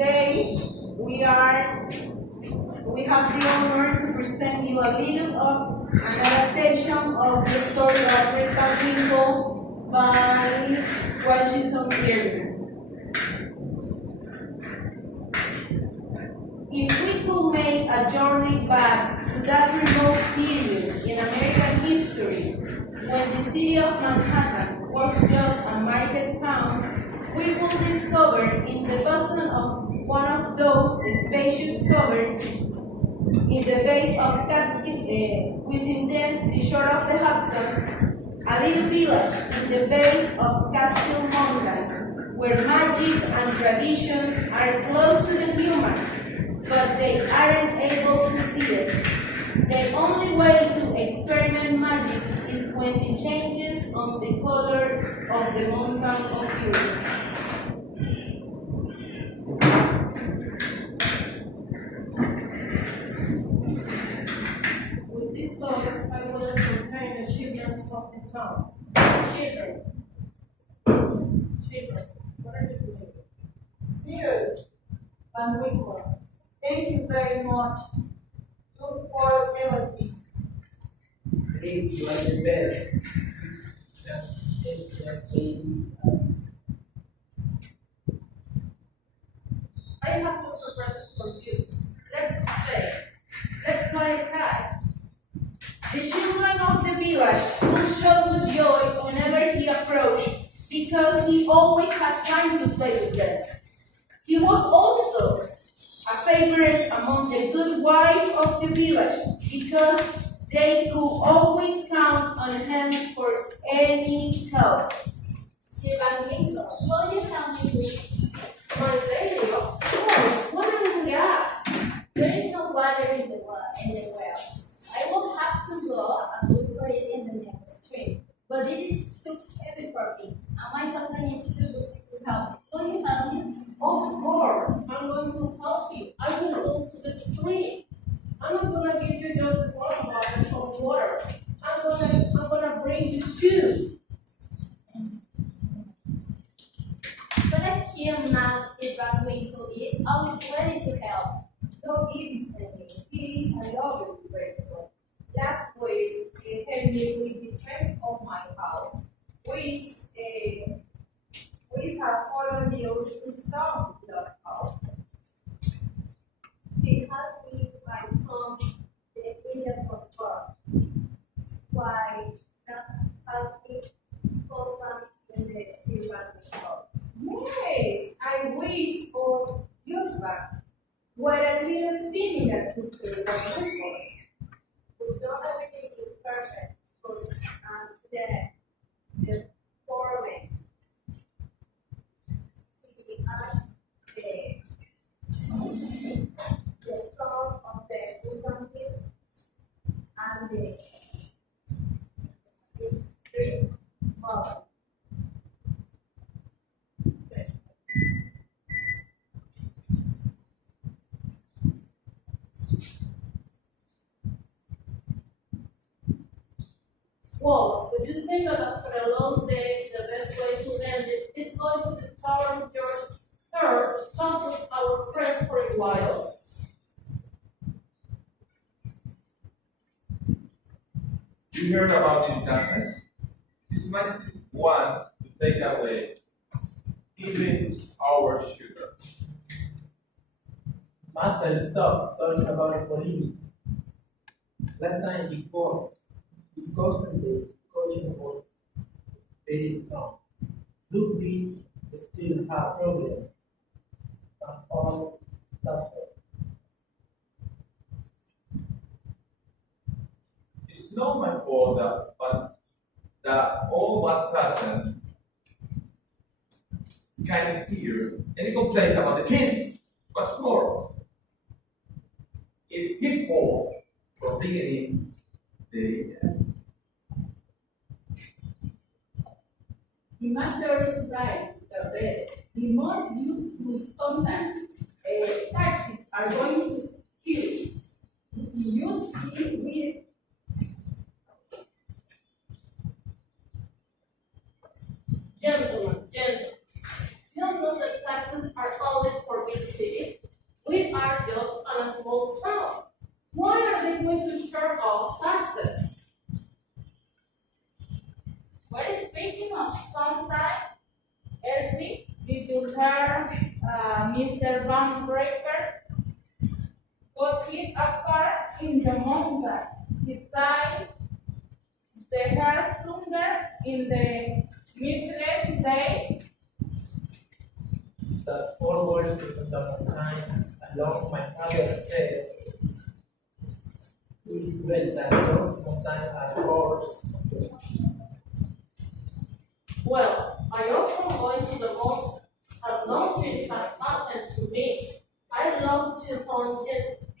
today we have the honor to present you a little of an adaptation of the story of Winkle by Washington Irving. If we could make a journey back to that remote period in American history when the city of Manhattan was just a market town, we will discover in the basement of one of those spacious cupboards in the base of Catskill, which indent the shore of the Hudson, a little village in the base of Catskill Mountains, where magic and tradition are close to the human, but they aren't able to see it. The only way to experiment magic is when it changes on the color of the mountain of Europe. With these dogs, I will contain the children's of the town. Children, what are you doing? Dear Van Winkle, thank you very much. You for everything. Thank you are the best. Thank you are paying us. I have some surprises for you. Let's play. Let's fly a kite. The children of the village would show with joy whenever he approached, because he always had time to play with them. He was also a favorite among the good wife of the village, because they could always count on him for any help. Sir Van Winkle, will you help me please? My lady, of course. What are we at? There is no water in the well. I will have to go and look for it in the next stream. But it is too heavy for me, and my husband is too busy to help me. Will you help me? Of course. I'm going to help you. I will go to the stream. I'm not going to give you just one bottle of water. I'm gonna bring you two. But a keen man, Sir Van Winkle is always ready to help. Don't even send me. He is a lovely person. Last week, he helped me with the fence of my house, which have fallen due to some flood out. He helped me find some the area for birth. Why not help me husband in the Sir Van Winkle? Yes, I wish for husband were a little similar to Sir Van Winkle. But not everything is perfect, and the foreman, he asked the son of the woman and the street mother. Well, would you say that after a long day, the best way to end it is going to the tower of your church, talk with our friends for a while? You heard about injustice? His Majesty wants to take away even our sugar. Master, stop talking about politics. Last time it was because the caution was very strong. Do we still have problems? And all that's all. It's not my fault that all what happened can't hear any complaints about the king. What's more, it's his fault for bringing in the The master is right, Mr. Red. We must do something. Taxes are going to kill. You see, we Gentlemen, you don't know that taxes are always for big cities. Mr. Van Breaker got hit apart in the mountain. Beside the hard thunder in the midnight day. The four boys in the mountains along my father said, we well that those mountains are ours. Well, I often go to the mountain, and nothing has happened to me. I love to hunt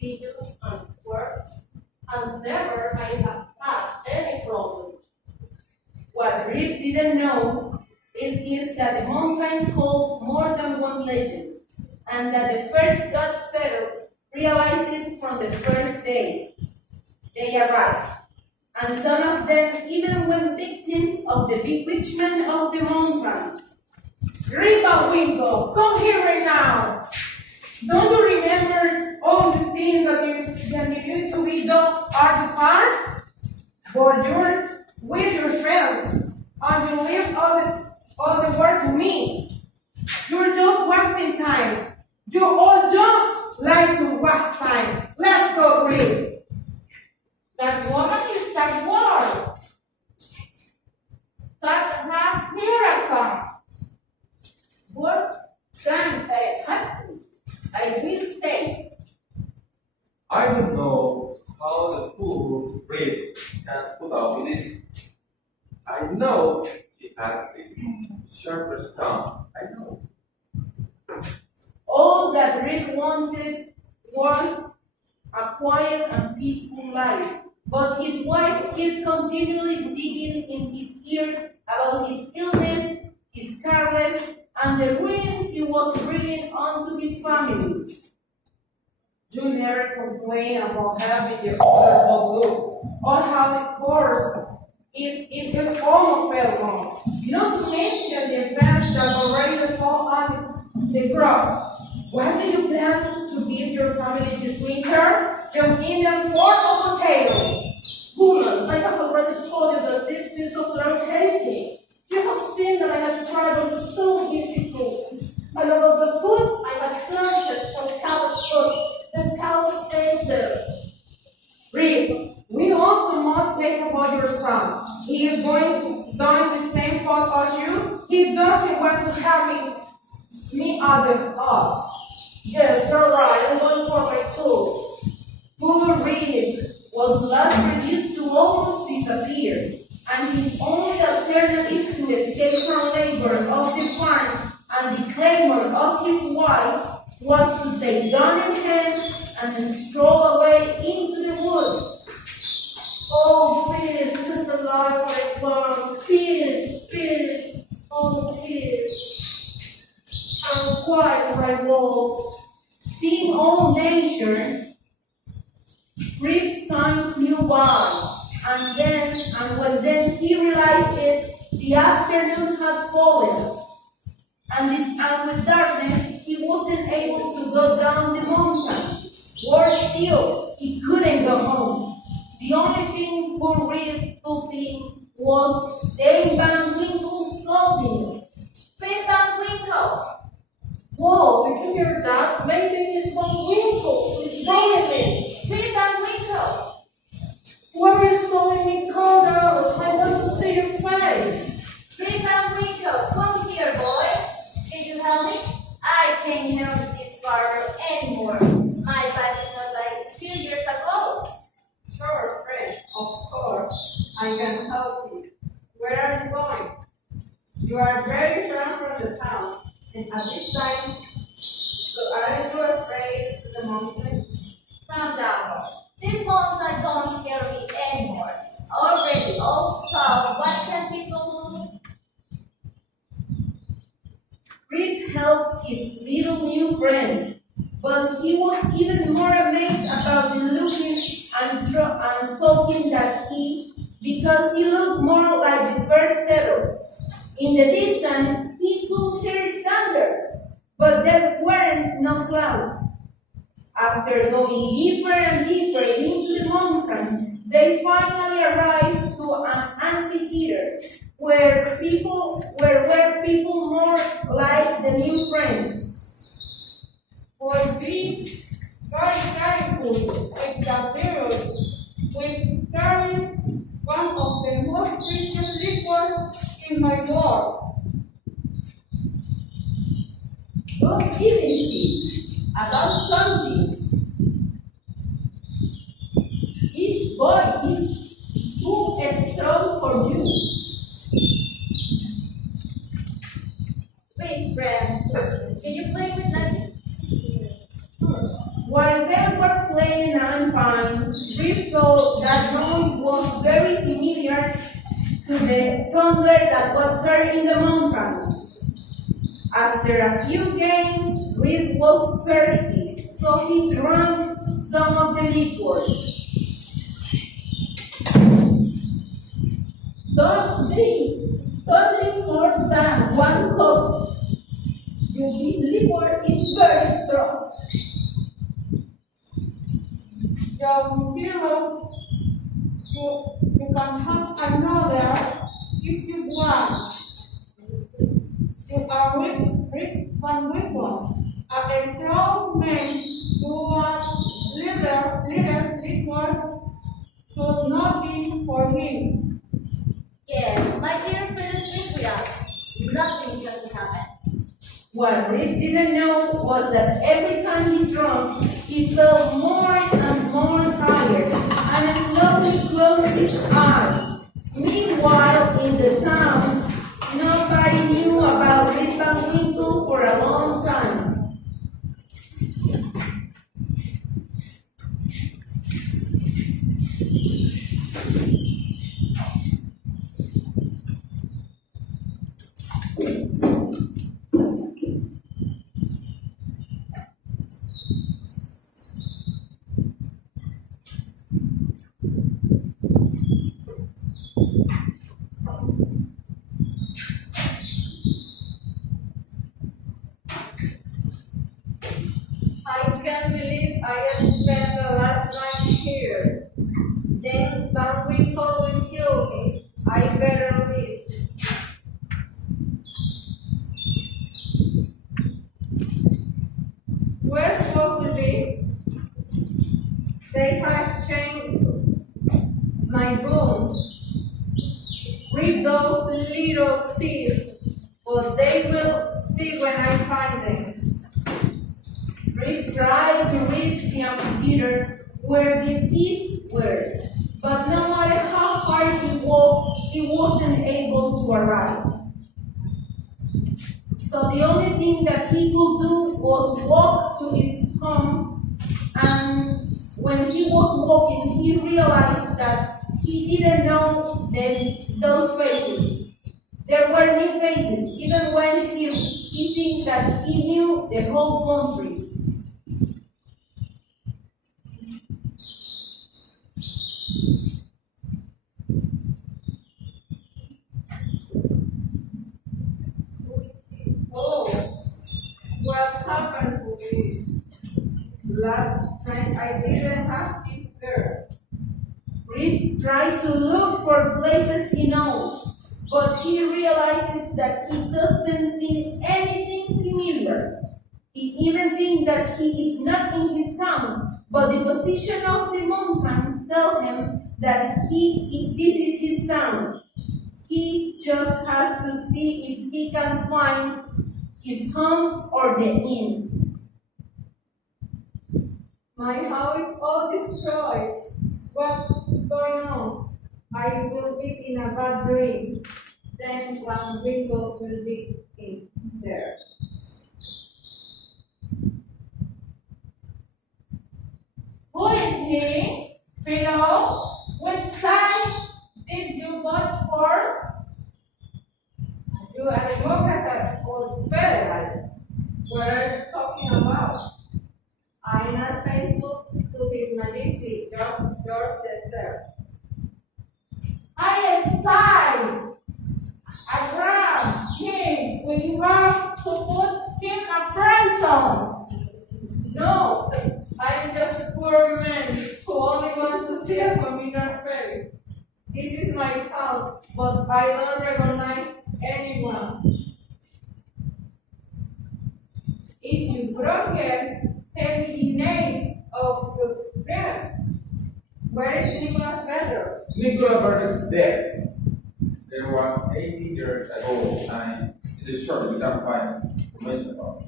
videos and works, and never I have had any problem. What Rip didn't know is that the mountain hold more than one legend, and that the first Dutch settlers realized it from the first day they arrived, and some of them even went victims of the bewitchment of the mountains. Rip and Winkle, come here right now. Don't you remember all the things that need to be done at the farm? But you're with your friends, and you leave all the work to me. You're just wasting time. You all just like to waste time. Let's go, Rip. That woman is that word. That's not miracle. Was than a husband, I will say. I don't know how the poor Brit can put up with it. I know she has the sharpest tongue. I know. All that Rip wanted was a quiet and peaceful life, but his wife kept continually digging in his ear about his illness, his careless, and the ruin he was bringing onto his family. You never complain about having your wonderful look, or how the course is almost fell gone. Not to mention the effects that already fall on the crops. What do you plan to give your family this winter? Just eat them corn or potato. Woman, I have already told you that this piece of land hates me. You have seen that I have tried so difficult. And about the food, I have planted some cow's food. The cows ate them. Rip, we also must take about your son. He is doing the same fault as you. He doesn't want to have me others up. Yes, you're right. I'm going for my tools. Poor Rip was last reduced to almost disappear, and his only alternative to escape from labor of the farm and the clamor of his wife was to take gun in hand and stroll away into the woods. Oh, please, this is the life I want. Please, please, oh, please. I'm quite right, wolf. Seeing all nature, Rip's time flew by, and when he realized it, the afternoon had fallen, and with darkness, he wasn't able to go down the mountains. Worse still, he couldn't go home. The only thing poor Rip could think was Dave Van Winkle scolding. Rip and Winkle. Whoa, did you hear that? Maybe it's Van Winkle. It's raining. Rip and Winkle. Why are you calling me cold out? I want to see your face. Rip and Winkle, come here, boy. Can you help me? I can't help this farmer anymore. My back is not like a few years ago. Sure, friend, of course. I can help you. Where are you going? You are very far from the town, and at this time, so aren't you afraid of the mountain? Calm down. This mountain don't scare me anymore. Already all saw what can people do. Rip helped his little new friend, but he was even more amazed about the looking and talking that because he looked more like the first settlers. In the distance, he could hear thunders, but there weren't no clouds. After going deeper and deeper into the mountains, they finally arrived to an amphitheater where people more like the new friend. my word. Don't even think about something. This boy is too strong for you. Wait, friend. Can you play with nuggets? While they were playing nine pines, Rip thought that noise was very similar to the thunder that was heard in the mountains. After a few games, Rip was thirsty, so he drank some of the liquor. Don't drink more than one cup. This liquor is very strong. Young hero, you can have another if you want. You are with one weapon. A strong man who was little liquor should not be for him. Yes, my dear friend Nicholas. Nothing just happened. What Rip didn't know was that every time he drank, he felt more and more tired and slowly closed his eyes. Meanwhile, in the town, nobody knew about Rip and Winkle for a long time. I can't believe I have spent the last night here. Then Van Winkle will kill me. I better leave. Where's Winkle? They have changed my bones. Rip those little thieves, but they will see when I find them. Rip tried to reach the amphitheater where the teeth were, but no matter how hard he walked, he wasn't able to arrive. So the only thing that he could do was walk to his home, and when he was walking, he realized that he didn't know those faces. There were new faces, even when he thinks that he knew the whole country. Oh, what happened to me? Last night I didn't have this girl. Rip tried to look for places he knows, but he realizes that he doesn't see anything similar. He even thinks that he is not in his town, but the position of the mountains tell him that this is his town. He just has to see if he can find his home or the inn. My house is all destroyed. What's going on? I will be in a bad dream. Then one window will be in there. Who is he? Below? Which side did you vote for? You are a Democrat or federal? What are you talking about? I'm not faithful to His Majesty George III. I side. A grand king. We want to put him in prison. No, I'm just a poor man who only wants to see a familiar face. This is my house, but I don't recognize anyone. If you brought here, tell me the names of your friends. Where is Nicholas Better? Nicola Bird is dead. The there was 80 years ago time in the church without fire to mention about.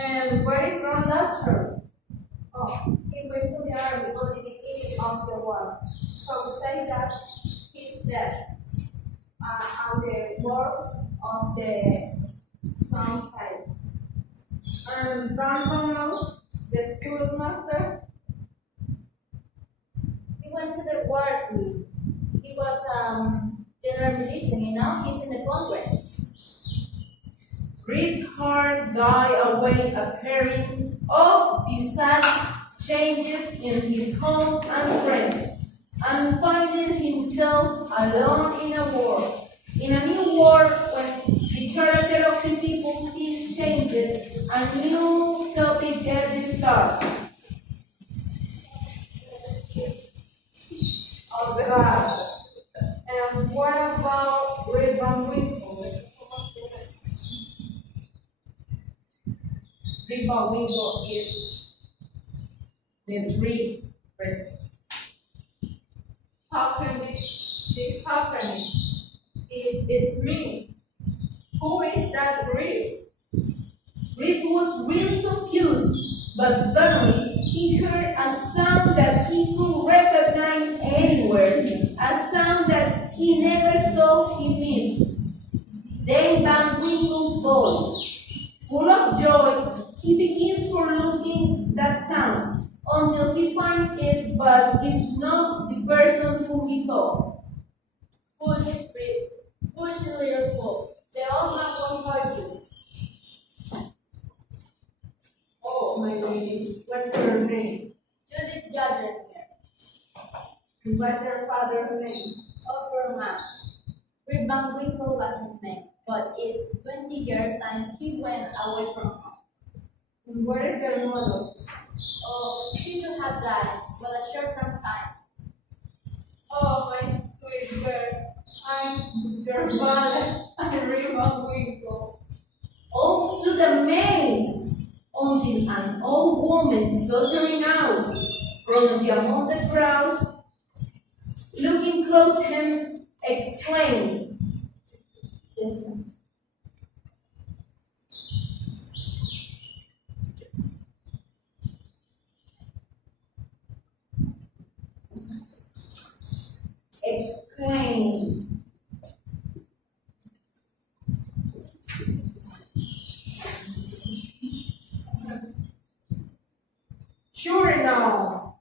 And where is from that church? Oh, he went to the army on the beginning of the war. Some say that he's dead. On the war of the Sunshine. And Brandon, the schoolmaster? He went to the war too. He was general militia, and now he's in the Congress. Rip Hart died away appearing of the sad changes in his home and friends, and finding himself alone in a war. In a new war, when the character of the people seems changed, a new topic gets discussed. Of God. And what about Irving Winkle? Winkle is the three president. How can this happen? It's me. Who is that Rip? Rip was really confused, but suddenly he heard a sound that he could recognize anywhere, a sound that he never thought he missed. Then Van Winkle's voice. Full of joy, he begins for looking that sound until he finds it, but it's not the person who he thought. Foolish Rip, foolish little fool. They all have one hurt you. Oh, my lady. What's your name? Judith Judgment here. And what's your father's name? Overman. Rip Van Winkle was his name, but it's 20 years and he went away from home. And where is your mother? Oh, she should have died, but a short-term time. Oh, my sweet girl. I'm your father. I'm Rip Van Winkle. All stood amazed until an old woman tottering out from among the crowd, looking close to him, exclaimed, Sure enough,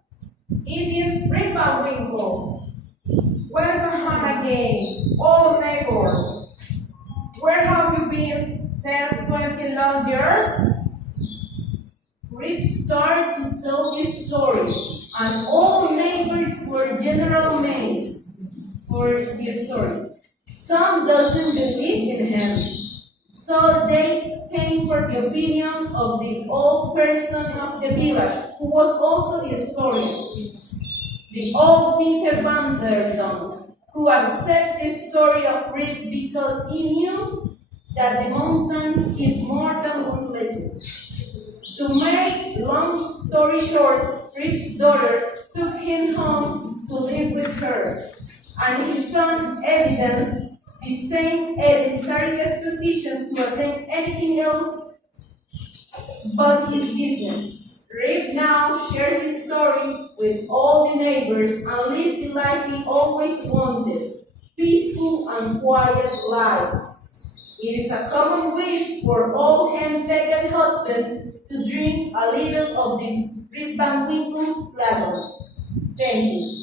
it is Rip Van Winkle. Welcome home again, old neighbor. Where have you been 10, 20 long years? Rip started to tell this story, and all neighbors were general amazed for the story. Some doesn't believe in him, so they came for the opinion of the old person of the village, who was also a historian, the old Peter Van der Donk, who accepted the story of Rip because he knew that the mountains give more than one legend. To make long story short, Rip's daughter took him home to live with her, and his son evidenced the same hereditary disposition to attempt anything else but his business. Rip now shared his story with all the neighbors and lived the life he always wanted, peaceful and quiet life. It is a common wish for all hen-pecked husbands to drink a little of the Rip Van Winkle's flavor. Thank you.